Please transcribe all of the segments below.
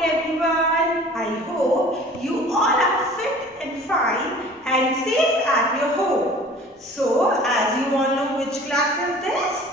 morning everyone. I hope you all are fit and fine and safe at your home. So as you all know, which class is this?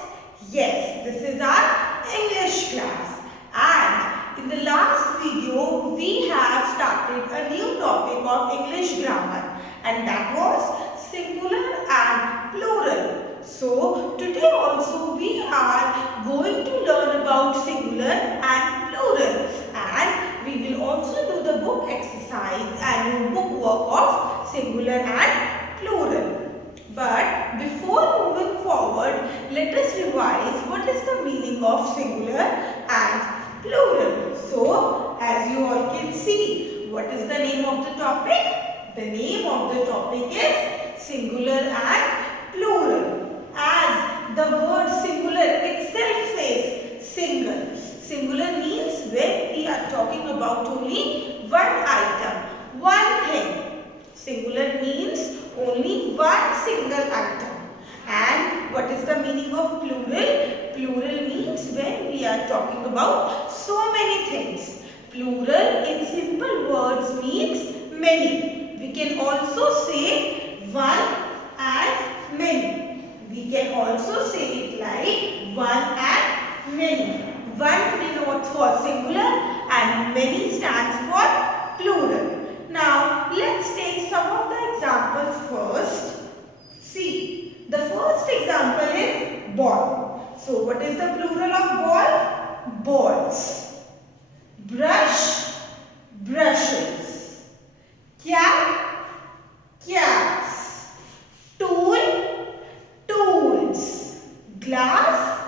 Yes, this is our English class. And in the last video, we have started a new topic of English grammar, and that was singular and plural. So today also we are going to learn about singular and plural, and we will also do the book exercise and book work of singular and plural. But before moving forward, let us revise what is the meaning of singular and plural. So as you all can see, what is the name of the topic? The name of the topic is singular and plural. As the word singular itself says single. Singular means when we are talking about only one item, one thing. Singular means only one single item. And what is the meaning of plural? Plural means when we are talking about so many things. Plural in simple words means many. We can also say one and many. We can also say it like one and many. One denotes for singular and many stands for plural. Now, let's take some of the examples first. See, the first example is ball. So, what is the plural of ball? Balls. Brush, brushes. Cap, caps. Tool, tools. Glass,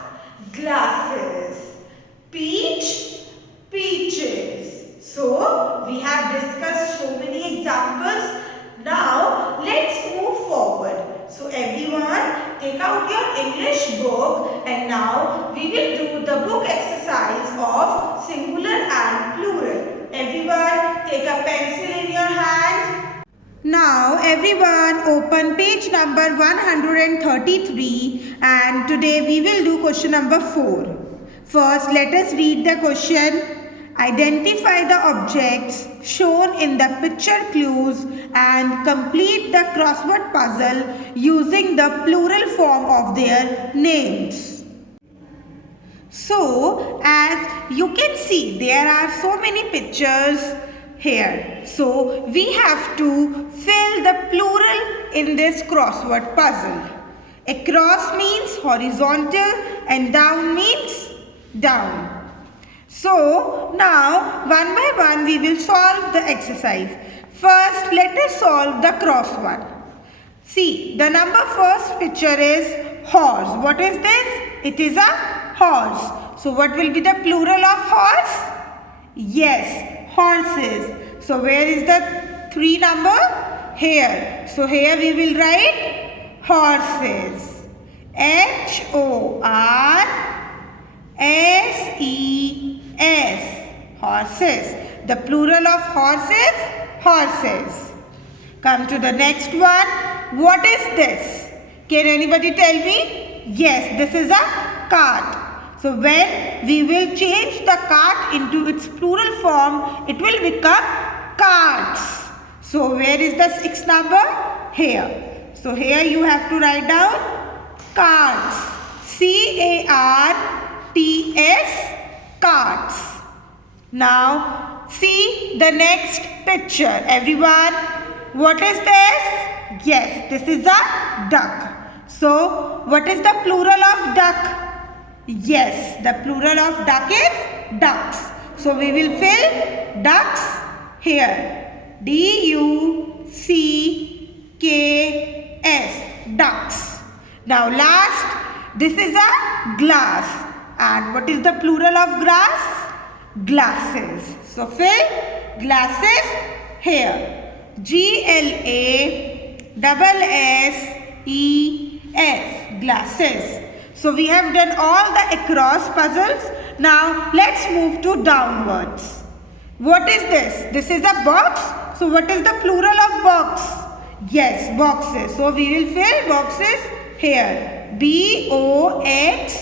glasses. Peach, peaches. So, we have discussed so many examples. Now, let's move forward. So, everyone, take out your English book, and now we will do the book exercise of singular and plural. Everyone, take a pencil in your hand. Now everyone open page number 133, and today we will do question number 4. First, let us read the question. Identify the objects shown in the picture clues and complete the crossword puzzle using the plural form of their names. So, as you can see, there are so many pictures here. So, we have to fill the plural in this crossword puzzle. Across means horizontal and down means down. So, now one by one we will solve the exercise. First, let us solve the cross one. See, the number first picture is horse. What is this? It is a horse. So, what will be the plural of horse? Yes, horses. So, where is the 3 number? Here. So, here we will write horses. H-O-R-S-E-S. Horses. The plural of horses, horses. Come to the next one. What is this? Can anybody tell me? Yes, this is a cart. So when we will change the cart into its plural form, it will become carts. So where is the 6th number? Here. So here you have to write down carts. C-A-R-T-S, carts. Now see the next picture. Everyone, what is this? Yes, this is a duck. So what is the plural of duck? Yes, the plural of duck is ducks. So we will fill ducks here. D-U-C-K-S, ducks. Now last, this is a glass. And what is the plural of glass? Glasses. So fill glasses here. G-L-A-S-S-E-S, glasses. So we have done all the across puzzles. Now let's move to downwards. What is this? This is a box. So what is the plural of box? Yes, boxes. So we will fill boxes here. B-O-X-E-S,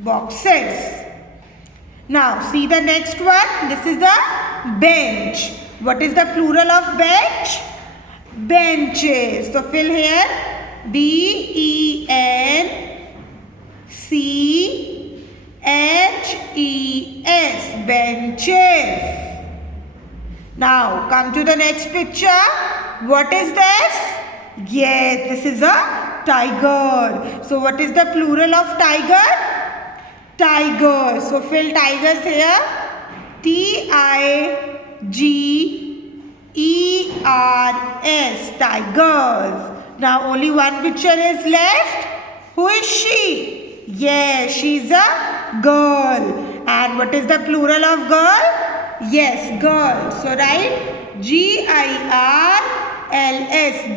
boxes. Now see the next one. This is the bench. What is the plural of bench? Benches. So fill here. BENCHES. Benches. Now come to the next picture. What is this? Yes, this is a tiger. So what is the plural of tiger? Tigers. So fill tigers here. TIGERS. Tigers. Now only one picture is left. Who is she? Yes, she's a girl. And what is the plural of girl? Yes, girls. So write GIRLS.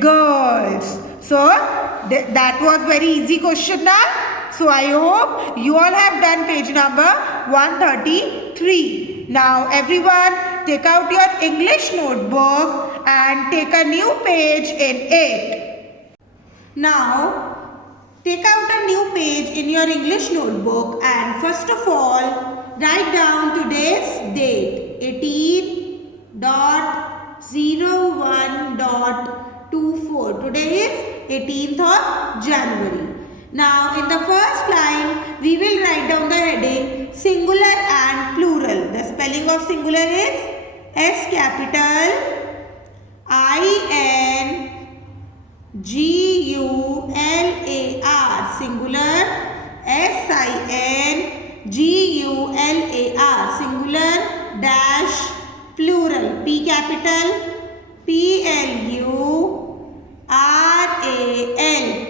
Girls. So that was very easy question now. So I hope you all have done page number 133. Now everyone take out your English notebook and take a new page in it. Now take out a new page in your English notebook and first of all write down today's date 18.01.24. Today is 18th of January. Now in the first line we will write down the heading singular and plural. The spelling of singular is S capital INGULAR. Singular SINGULAR. Singular dash plural P capital PLURAL.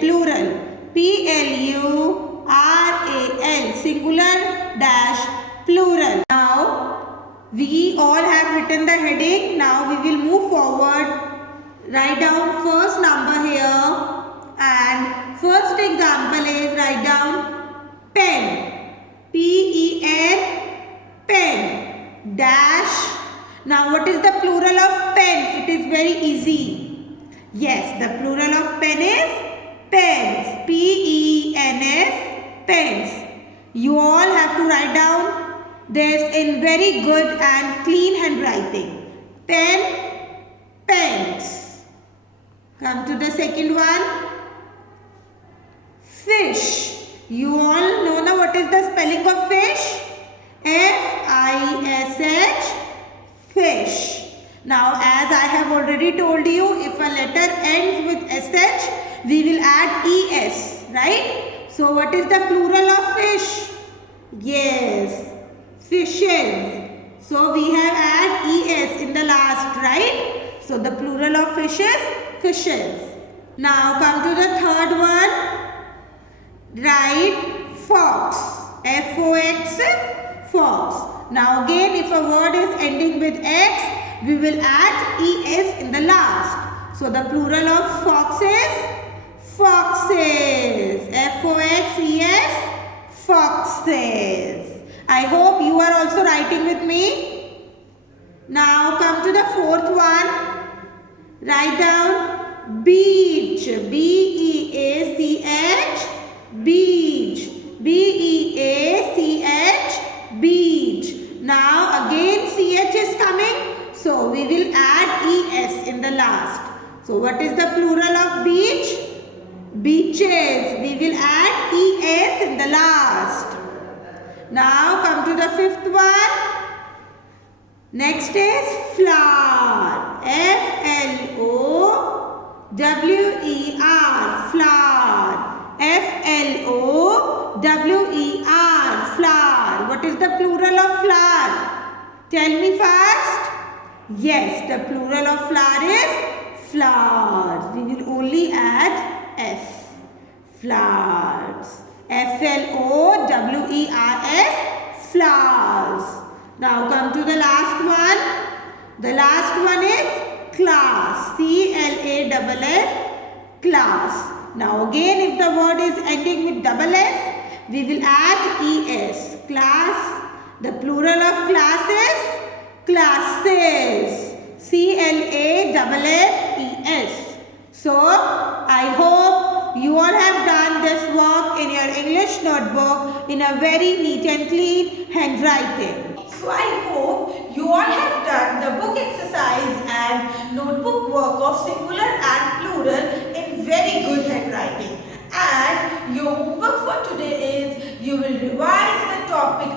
Plural PLURAL. Singular dash plural. Now we all have written the heading. Now we will move forward. Write down first number here and first example is write down pen. PEN. Pen. Dash. Now what is the plural of pen? It is very easy. Yes, the plural of pen is pens. PENS. Pens. You all have to write down this in very good and clean handwriting. Pen. Pens. Come to the second one. Fish. You all know now what is the spelling of fish? FISH. Fish. Now as I have already told you, if a letter ends with SH, we will add ES, right? So what is the plural of fish? Yes, fishes. So we have add ES in the last, right? So the plural of fish is fishes. Now come to the third one. Write fox. FOX. Fox. Now again if a word is ending with X, we will add ES in the last. So the plural of fox is foxes. FOXES. Foxes. I hope you are also writing with me. Now come to the fourth one. Write down beach. BEACH. Beach. BEACH. Beach. Now again CH is coming. So we will add ES in the last. So what is the plural of beach? Beaches. We will add ES in the last. Now come to the fifth one. Next is flower. FLOWER. Flower. FLOWER. Flower. What is the plural of flower? Tell me first. Yes, the plural of flower is flowers. We will only add S. Flowers. FLOWERS. Flowers. Now come to the last one. The last one is class. CLASS. Class. Now again if the word is ending with double S, we will add ES. Class. The plural of classes. Classes. CLASSES. So I hope you all have done this work in your English notebook in a very neat and clean handwriting. So I hope you all have done the book exercise and notebook work of singular and plural in very good handwriting. And your homework for today is you will revise the topic